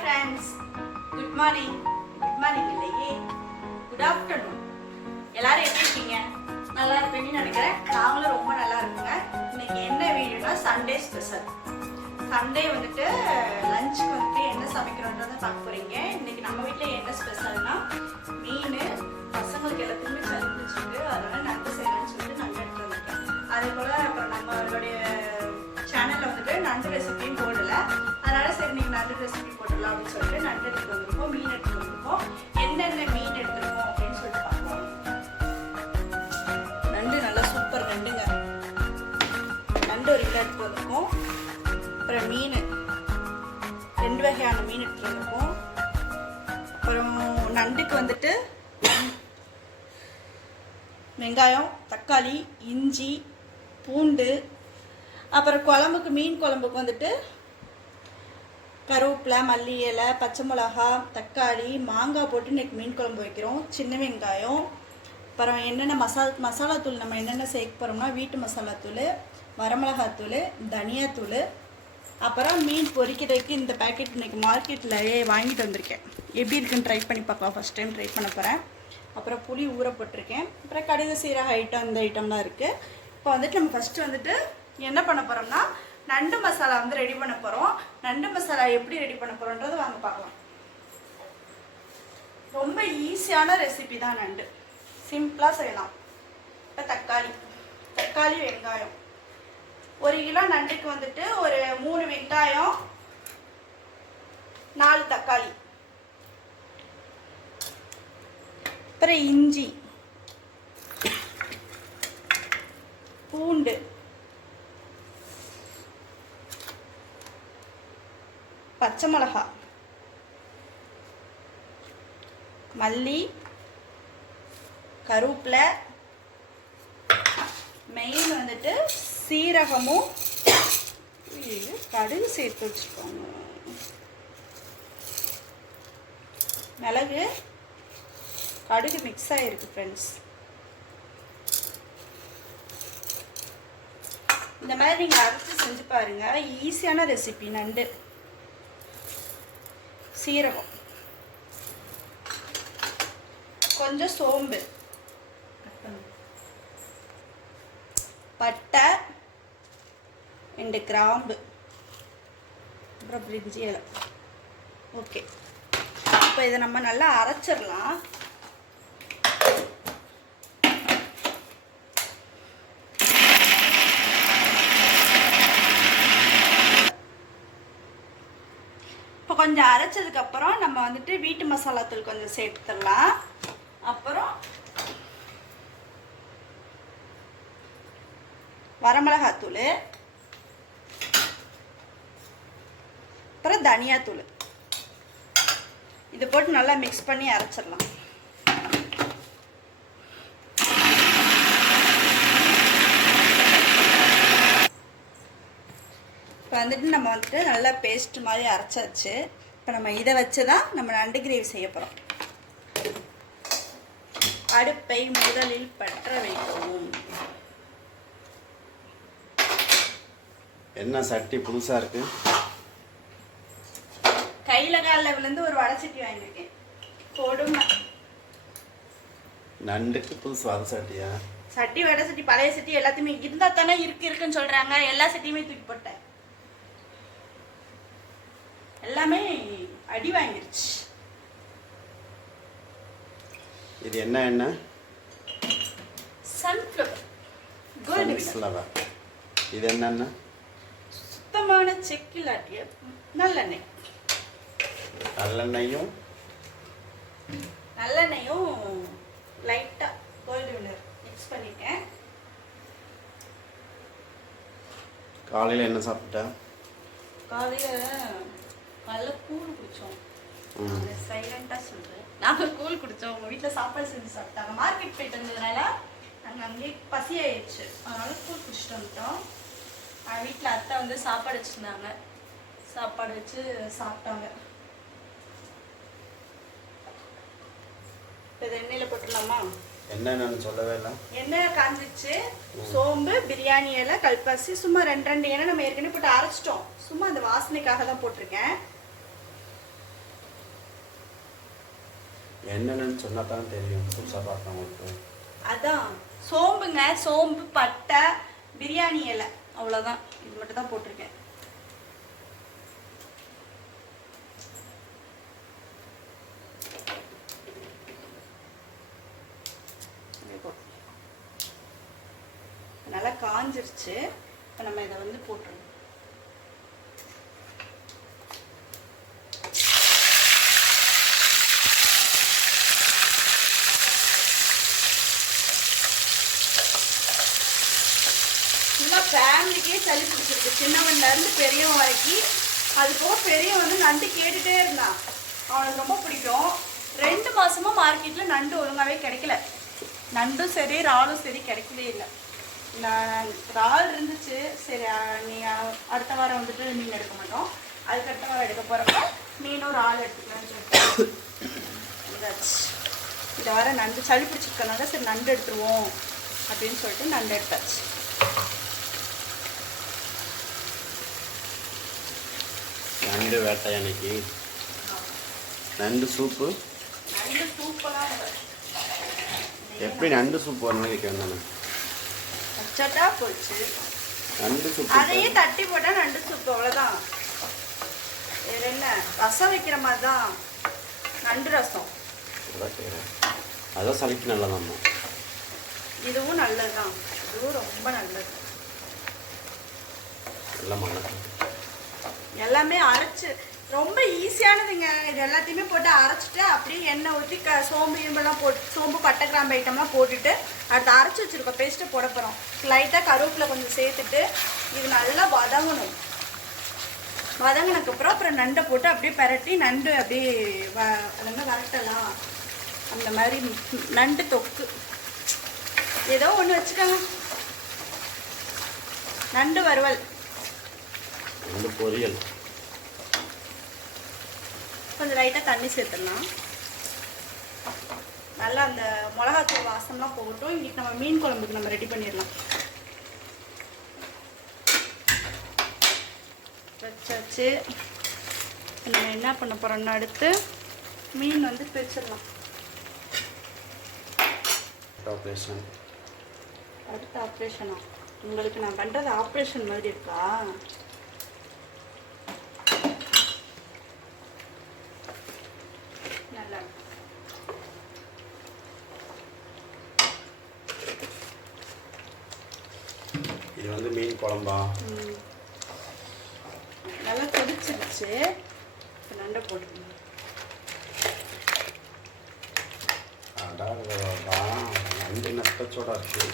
Friends good morning good morning இல்லையே good afternoon எல்லாரும் எப்படி இருக்கீங்க? நல்லா இருப்பீங்கன்னு நினைக்கிறேன். நாங்களும் ரொம்ப நல்லா இருக்குங்க. இன்னைக்கு என்ன வீடியோனா சண்டே ஸ்பெஷல் சண்டே வந்துட்டு லஞ்சுக்கு வந்துட்டு என்ன சமைக்கிறோன்றத பார்க்க போறீங்க. இன்னைக்கு நம்ம வீட்டில் என்ன ஸ்பெஷல்னா மீன் பசங்களுக்கு எல்லாத்துக்குமே சளி பிடிச்சிருக்கு. அதனால நண்டு செய்யணும்னு சொல்லிட்டு நண்டு எடுத்து வந்திருக்கேன். அதே போல் அப்புறம் நம்மளுடைய சேனலில் வந்துட்டு நண்டு ரெசிபியும் போடலை. அதனால் சரி நீங்கள் நண்டு ரெசிபி போட்டுடலாம் அப்படின்னு சொல்லிட்டு நண்டு எடுத்து வந்திருக்கோம் மீன் எடுத்து வந்திருக்கோம். என்னென்ன மீன் எடுத்துருக்கோம் அப்படின்னு சொல்லிட்டு பார்ப்போம். நண்டு நல்லா சூப்பர் நண்டுங்க. நண்டு ஒரு கிலோ எடுத்து வந்திருக்கோம். அப்புறம் மீன் ரெண்டு வகையான மீன் எடுத்து வந்திருக்கோம். அப்புறம் நண்டுக்கு வந்துட்டு வெங்காயம் தக்காளி இஞ்சி பூண்டு அப்புறம் குழம்புக்கு மீன் குழம்புக்கு வந்துட்டு கருவேப்பிலை மல்லி இலை பச்சை மிளகா தக்காளி மாங்காய் போட்டு இன்னைக்கு மீன் குழம்பு வைக்கிறோம். சின்ன வெங்காயம். அப்புறம் என்னென்ன மசா மசாலா தூள் நம்ம என்னென்ன சேர்க்க போகிறோம்னா வீட்டு மசாலா தூள் வரமிளகாத்தூள் தனியாத்தூள் அப்புறம் மீன் பொரிக்கிறதுக்கு இந்த பேக்கெட் இன்றைக்கி மார்க்கெட்டில் வாங்கிட்டு வந்திருக்கேன். எப்படி இருக்குன்னு ட்ரை பண்ணி பார்க்கலாம். ஃபஸ்ட் டைம் ட்ரை பண்ண போகிறேன் அப்புறம் புளி ஊற போட்டிருக்கேன். அப்புறம் கடுகு சீரக ஐட்டம் அந்த ஐட்டம்லாம் இருக்குது இப்போ வந்துட்டு நம்ம ஃபஸ்ட்டு வந்துட்டு என்ன பண்ண போகிறோம்னா நண்டு மசாலா வந்து ரெடி பண்ண போகிறோம் நண்டு மசாலா எப்படி ரெடி பண்ண போகிறோன்றது வாங்க பார்க்கலாம். ரொம்ப ஈஸியான ரெசிபி தான் நண்டு. சிம்பிளாக செய்யலாம். இப்போ தக்காளி. தக்காளி வெங்காயம். ஒரு கிலோ நண்டுக்கு வந்துட்டு ஒரு மூணு வெங்காயம் நாலு தக்காளி. அப்புறம் இஞ்சி. பூண்டு. பச்சை மிளகா மல்லி கருவேப்பிலை மெயின் வந்துட்டு சீரகமும் கடுகு சேர்த்து வச்சுருக்காங்க மிளகு கடுகு மிக்ஸ் ஆகிருக்கு ஃப்ரெண்ட்ஸ் இந்த மாதிரி நீங்கள் அரைச்சி செஞ்சு பாருங்கள் ஈஸியான ரெசிபி நண்டு. சீரகம். கொஞ்சம் சோம்பு. பட்டை ரெண்டு கிராம்பு. அப்புறம் பிரிஞ்சி இலை ஓகே. இப்போ இதை நம்ம நல்லா அரைச்சிடலாம். கொஞ்சம் அரைச்சதுக்கப்புறம் நம்ம வந்துட்டு வீட்டு மசாலா தூள் கொஞ்சம் சேர்த்துடலாம். அப்புறம் வரமிளகாத்தூள். அப்புறம் தனியாத்தூள். இது போட்டு நல்லா மிக்ஸ் பண்ணி அரைச்சிடலாம். வந்துட்டு நம்ம வந்துட்டு நல்லா பேஸ்ட் மாதிரி அரைச்சாச்சு இப்போ நம்ம இதை வச்சு தான் நம்ம நண்டு கிரேவி செய்ய போகிறோம் அடுப்பை முதலில் பற்ற வைக்கவும். என்ன சட்டி புதுசா இருக்கு? கையில காலில் விழுந்து ஒரு வடச்சட்டி வாங்கியிருக்கேன். கொடுமை நண்டுக்கு புதுசு வர சட்டியா? சட்டி வடை சட்டி பழைய சட்டி எல்லாத்தையுமே இருந்தா தானே இருக்கு இருக்குன்னு சொல்றாங்க. எல்லா சட்டியுமே தூக்கி போட்டேன். எல்லாமே அடி வாங்கிருச்சு. இது என்ன எண்ணெய் சன்ஃப்ளவர் சன்ஃப்ளவர் இது என்னென்ன சுத்தமான செக்கில் ஆட்டிய நல்லெண்ணெய். நல்லெண்ணெயும்? நல்லெண்ணெயும் லைட்டாக கோல்டு வினர் மிக்ஸ் பண்ணிட்டேன். காலையில் என்ன சாப்பிட்டா? காலையில் கூழ் குடித்தோம் ம். சைலண்டாக சொல்கிறேன் நாங்கள் கூழ் குடித்தோம் உங்கள் வீட்டில் சாப்பாடு செஞ்சு சாப்பிட்டாங்க மார்க்கெட் போயிட்டு வந்ததுனால நாங்கள் அங்கேயே பசி ஆயிடுச்சு. அதனால கூழ் குடிச்சிட்டு வந்துட்டோம். வீட்டில் அத்தை வந்து சாப்பாடு வச்சுருந்தாங்க. சாப்பாடு வச்சு சாப்பிட்டாங்க. இதை எண்ணெயில் போட்டுடலாமா? என்னென்னு சொல்லவே இல்லை. எண்ணெய் காஞ்சிச்சு சோம்பு பிரியாணி இலை கல்பாசி சும்மா ரெண்டு ரெண்டு எண்ணெய் நம்ம ஏற்கனவே போட்டு அரைச்சிட்டோம். சும்மா அந்த வாசனைக்காக தான் போட்டிருக்கேன். என்னென்னு சொன்னா தான் தெரியும் புதுசாக பார்க்கறவங்களுக்கு அதான். சோம்புங்க சோம்பு பட்டை பிரியாணி இலை. அவ்வளோதான் இது மட்டும் தான் போட்டிருக்கேன். நல்லா காஞ்சிருச்சு. இப்போ நம்ம இதை வந்து போட்டுருவோம் சும்மா ஃபேமிலிக்கே சளி பிடிச்சிருக்கு. சின்னவன்லேருந்து பெரியவன் வரைக்கும் அது போக பெரியவன் வந்து நண்டு கேட்டுட்டே இருந்தான். அவனுக்கு ரொம்ப பிடிக்கும். ரெண்டு மாசமா மார்க்கெட்ல நண்டு ஒழுங்காவே கிடைக்கல. நண்டும் சரி இறாலும் சரி கிடைக்கவே இல்லை. நான் இறால் இருந்துச்சு. சரி நீ அடுத்த வாரம் வந்துட்டு மீன் எடுக்க மாட்டோம். அதுக்கு அடுத்த வாரம் எடுக்க போறப்ப மீனும் இறால் எடுத்துக்கலாம்னு சொல்லிட்டு. இதாச்சு இந்த வாரம் நண்டு சளி பிடிச்சிருக்கனால சரி நண்டு எடுத்துருவோம் அப்படின்னு சொல்லிட்டு நண்டு எடுத்தாச்சு. நண்டு வேட்டை அன்னைக்கு. நண்டு சூப்பு. எப்படி நண்டு சூப் வரணும்னு கேட்க வந்தானே போச்சு. நண்டு சூப் அதையே தட்டி போட்டா நண்டு சூப்பு அவ்வளோதான் வேற என்ன? ரசம் வைக்கிற மாதிரி தான் நண்டு ரசம். அதான் சளிக்கு நல்லதாம்மா. இதுவும் நல்லதுதான். இதுவும் ரொம்ப நல்லது. எல்லாம் மணக்கும் எல்லாமே அரைச்சு ரொம்ப ஈஸியானதுங்க இது எல்லாத்தையுமே போட்டு அரைச்சிட்டு அப்படியே எண்ணெய் ஊற்றி க சோம்பு இரும்பெல்லாம் போட்டு சோம்பு பட்டை கிராம்பு ஐட்டம்லாம் போட்டுட்டு அடுத்து அரைச்சி வச்சுருக்கோம். பேஸ்ட்டை போட போகிறோம் லைட்டாக கருவேப்பிலை கொஞ்சம் சேர்த்துட்டு இது நல்லா வதங்கணும். வதங்கினதுக்கப்புறம் அப்புறம் நண்டை போட்டு அப்படியே பரட்டி நண்டு அப்படியே வ அது வரட்டலாம் அந்த மாதிரி நண்டு தொக்கு. ஏதோ ஒன்று வச்சுக்கோங்க. நண்டு வறுவல். நண்டு பொரியல். கொஞ்சம் லைட்டாக தண்ணி சேர்த்துடலாம். நல்லா அந்த மிளகாத்தூள் வாசம்லாம் போகட்டும். இன்னைக்கு நம்ம மீன் குழம்புக்கு நம்ம ரெடி பண்ணிடலாம். வச்சாச்சு. நம்ம என்ன பண்ண போகிறோம்னா அடுத்து மீன் வந்து பிரிச்சிடலாம் ஆப்ரேஷன் அடுத்த ஆப்ரேஷனா உங்களுக்கு நான் பண்ணுறது ஆப்ரேஷன் மாதிரி இருக்கா நல்லா இருக்கு. இது வந்து மீன் குழம்பா. நல்லா கொதிச்சிருச்சு. நண்டை போட்டுக்கணும். நண்டு நஷ்டச்சோட இருக்கு.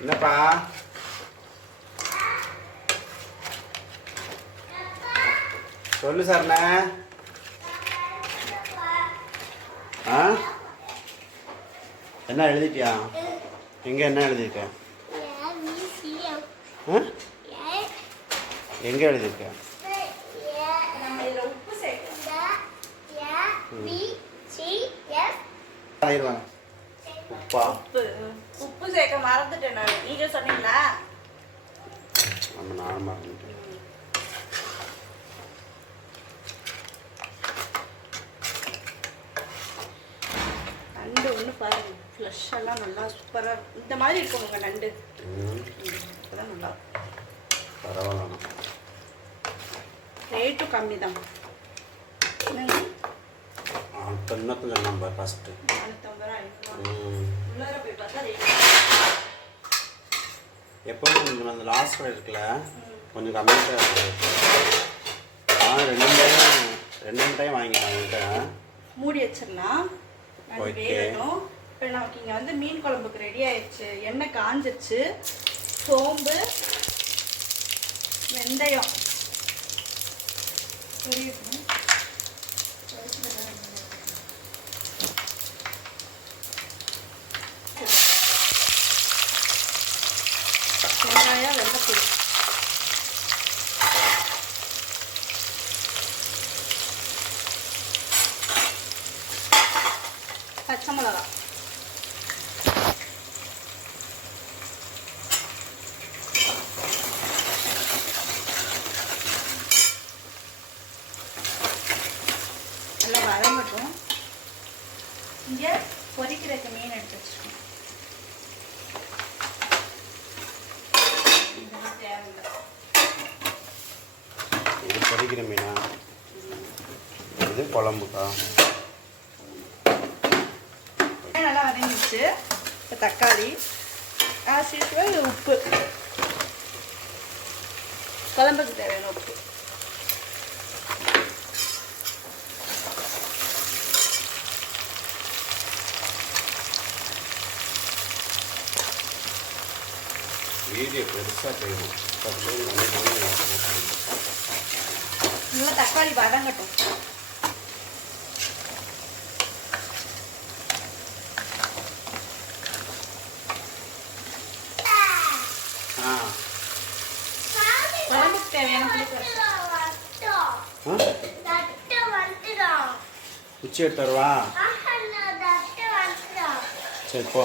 என்னப்பா? சொல்லு சரண. ஆ? என்ன எழுதிட்டியா? எங்கே என்ன எழுதியிருக்க? எங்கே எங்க எழுதியிருக்க? உப்பு சேர்க்கணும் உப்பா. உப்பு உப்பு சேர்க்க மறந்துட்டேன் நீங்க சொன்னீங்களா நம்ம நான் மறந்துட்டேன் நண்டு ஒன்று பாருங்க. ஃப்ளஷ் எல்லாம் நல்லா சூப்பராக இருக்கும் இந்த மாதிரி இருக்கும் உங்கள் நண்டு. அப்பதான் நல்லா பரவாயில்ல. ரேட்டும் கம்மி தான் இன்னும் சொன்னான் ஃபஸ்ட்டு எப்போதும் அந்த லாஸ்ட் இருக்குல்ல கொஞ்சம் கம்மியாக நான் ரெண்டு டைம் ரெண்டு டைம் வாங்கிட்டேன் மூடி வச்சிடலாம். வேகட்டும் இப்போ நமக்கு இங்கே வந்து மீன் குழம்புக்கு ரெடி ஆயிடுச்சு. எண்ணெய் காஞ்சிருச்சு. சோம்பு வெந்தயம். புரியுது வெங்காயம் வெள்ளைப்பூடி பச்சை மிளகா இங்கே பொரிக்கிறதுக்கு மீன் எடுத்து வச்சிருக்கோம் இதெல்லாம் தேவையில்லை இது பொரிக்கிற மீனா இது குழம்புக்கா? நல்லா வதங்கிடுச்சு. இப்போ தக்காளி ஆஸ் யூஸ்வல் உப்பு. குழம்புக்கு தேவையான உப்பு. வீடியோ பெருசாக செய்யணும். தக்காளி வதங்கட்டும் ஆ குழம்புக்கு தேவையான புளிப்பு ஆ உச்சி எடுத்து வருவா? சரி போ.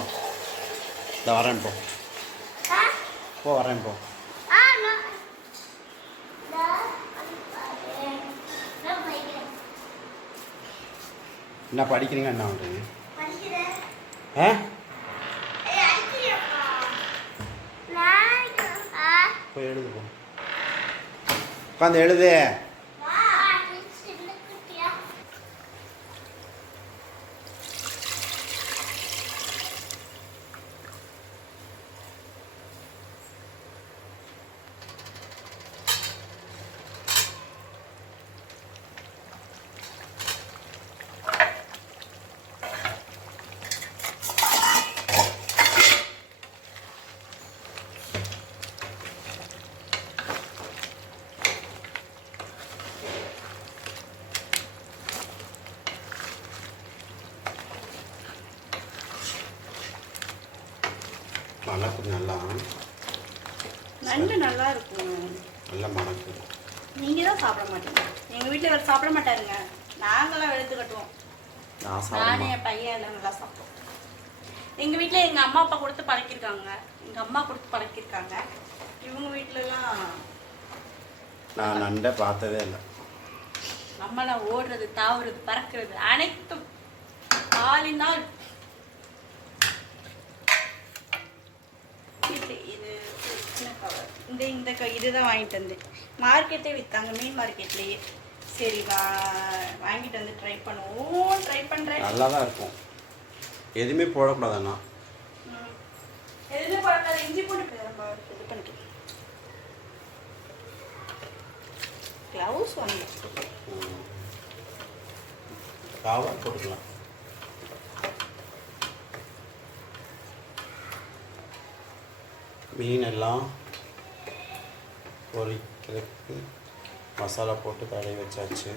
இந்த வரேன் போ. போ வரேன் போ. என்ன படிக்கிறீங்க? என்ன பண்ணுறீங்க ஆ? போய் எழுது போ. உட்காந்து எழுது. மணக்கு நல்லா நண்டு நல்லா இருக்கும் நல்லா மணக்கு நீங்கள் தான் சாப்பிட மாட்டீங்க. எங்கள் வீட்டில் இவர் சாப்பிட மாட்டாருங்க. நாங்களாம் எடுத்து கட்டுவோம். நான் என் பையன் எல்லாம் நல்லா சாப்பிடுவோம். எங்கள் வீட்டில் எங்கள் அம்மா அப்பா கொடுத்து பழக்கியிருக்காங்க. எங்கள் அம்மா கொடுத்து பழக்கியிருக்காங்க. இவங்க வீட்டிலலாம் நான் நண்டை பார்த்ததே இல்லை. நம்மள ஓடுறது தாவுறது பறக்கிறது அனைத்தும் இது இது சின்ன கவர் இந்த இந்த க இதுதான் வாங்கிட்டு வந்தேன் மார்க்கெட்டே விற்றாங்க மீன் மார்க்கெட்லேயே சரி வா வாங்கிட்டு வந்து ட்ரை பண்ணுவோம் ட்ரை பண்ணுறேன் நல்லா தான் இருக்கும். எதுவுமே போடக்கூடாது அண்ணா. எதுவுமே போடாத இஞ்சி நம்ம இது பண்ணிக்கலாம். க்ளவுஸ் வாங்கி போட்டுக்கலாம். மீன் எல்லாம் பொரிக்கிறதுக்கு மசாலா போட்டு தடவி வச்சாச்சு.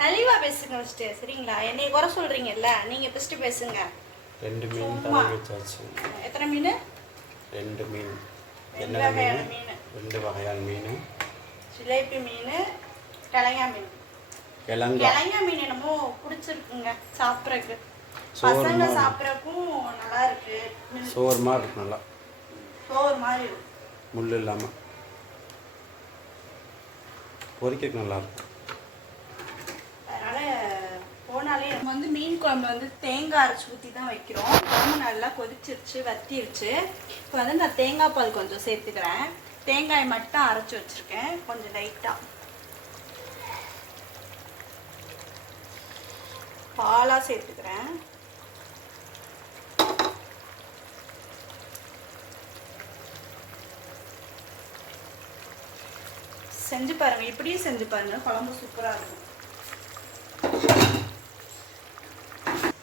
தெளிவா பேசுங்க ஃபஸ்ட்டு சரிங்களா? என்னைய குறை சொல்றீங்கல்ல? நீங்க ஃபஸ்ட்டு பேசுங்க. ரெண்டு மீன். தடவி வச்சாச்சு. எத்தனை மீன்? ரெண்டு மீன். என்ன வகையான மீன். ரெண்டு வகையான மீன். சிலேபி மீன் கிழங்கா மீன். கிழங்கா. கிழங்கா மீன் என்னமோ பிடிச்சிருக்குங்க சாப்பிட்றதுக்கு. பசங்க. சாப்பிட்றதுக்கும் நல்லா இருக்கு. சோறு மாதிரி இருக்கு நல்லா. சோறு மாதிரி முள் இல்லாமல் பொரிக்கிறதுக்கு நல்லா இருக்கும். அதனால போனாலே நம்ம வந்து மீன் குழம்பு வந்து தேங்காய் அரைச்சி ஊற்றி தான் வைக்கிறோம். குழம்பு நல்லா கொதிச்சிருச்சு வத்திருச்சு. இப்போ வந்து நான் தேங்காய் பால் கொஞ்சம் சேர்த்துக்கிறேன். தேங்காய் மட்டும் அரைச்சி வச்சிருக்கேன் கொஞ்சம் லைட்டாக பாலாக சேர்த்துக்கிறேன். செஞ்சு பாருங்க இப்படியும் செஞ்சு பாருங்க குழம்பு சூப்பராக இருக்கும்.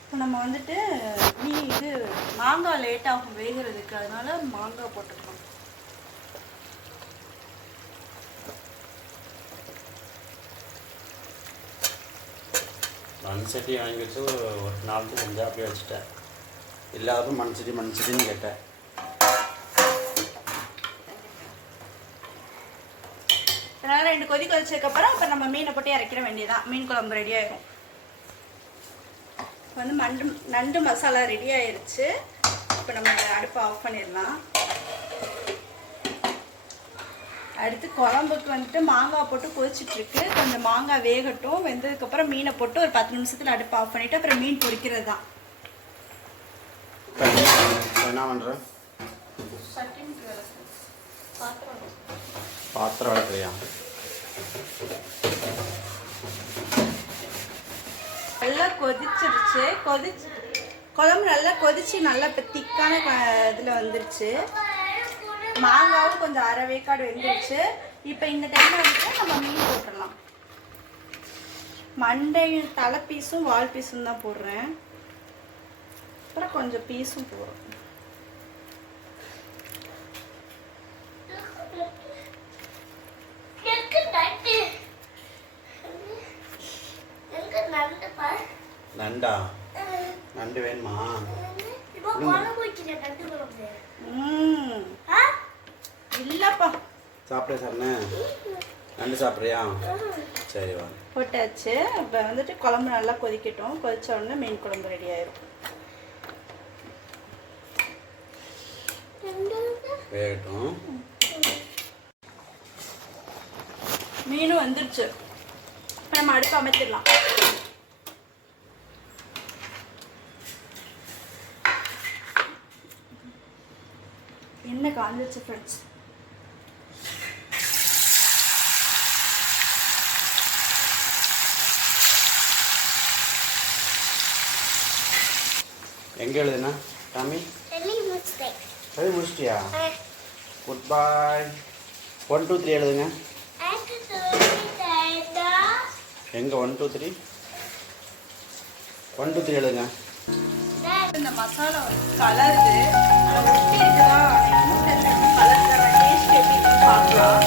இப்போ நம்ம வந்துட்டு நீ இது மாங்காய் லேட் ஆகும் வேகிறதுக்கு அதனால மாங்காய் போட்டுக்கலாம். மண் சட்டி வாங்கி வச்சு ஒரு நாளுக்கு செஞ்சா அப்படியே வச்சுட்டேன். இல்லாதப்ப மண் சட்டி மண் சட்டின்னு கேட்டேன். ரெண்டு கொதி கொதிச்சதுக்கப்புறம் இப்போ நம்ம மீனை போட்டு இறக்கிற வேண்டியதான் மீன் குழம்பு ரெடி ஆயிடும் இப்போ வந்து மண்டு நண்டு மசாலா ரெடி ஆயிருச்சு. இப்போ நம்ம அடுப்பை ஆஃப் பண்ணிடலாம். அடுத்து குழம்புக்கு வந்துட்டு மாங்காய் போட்டு கொதிச்சிட்டு இருக்கு. கொஞ்சம் மாங்காய் வேகட்டும். வெந்ததுக்கப்புறம் மீனை போட்டு ஒரு பத்து நிமிஷத்தில் அடுப்பை ஆஃப் பண்ணிட்டு அப்புறம் மீன் பொரிக்கிறது தான் என்ன பண்ணுறேன் பாத்திரம் வளர்க்குறியா நல்லா கொதிச்சிருச்சு. கொதிச்சு குழம்பு நல்லா கொதிச்சு நல்லா இப்போ திக்கான இதில் வந்துருச்சு. மாங்காவும் கொஞ்சம் அரை வேக்காடு வெந்துருச்சு. இப்போ இந்த டைமில் வந்துட்டு நம்ம மீன் போட்டுடலாம். மண்டையும் தலை பீஸும் வால் பீஸும் தான் போடுறேன். அப்புறம் கொஞ்சம் பீஸும் போடுறோம் நண்டா? நண்டு வேணுமா ம் இல்லைப்பா. சாப்பிட சார்ண்ணே நண்டு சாப்பிட்றியா சரி வா. போட்டாச்சு. இப்போ வந்துட்டு குழம்பு நல்லா கொதிக்கட்டும். கொதிச்ச உடனே மீன் குழம்பு ரெடி ஆயிரும். வேகட்டும். மீனும் வந்துருச்சு. இப்ப நம்ம அடுப்பு அமைச்சிடலாம் காஞ்சிச்சு ஃப்ரெண்ட்ஸ் எங்கே எழுதுனா? டாமி? சரி முடிச்சிட்டியா? Good boy one two three எழுதுங்க. எங்கே one two three one two three எழுதுங்க. இந்த மசாலா வந்து கலருது. உப்பு இருக்குதா கலர் டேஸ்ட் எப்படி பார்க்கலாம்.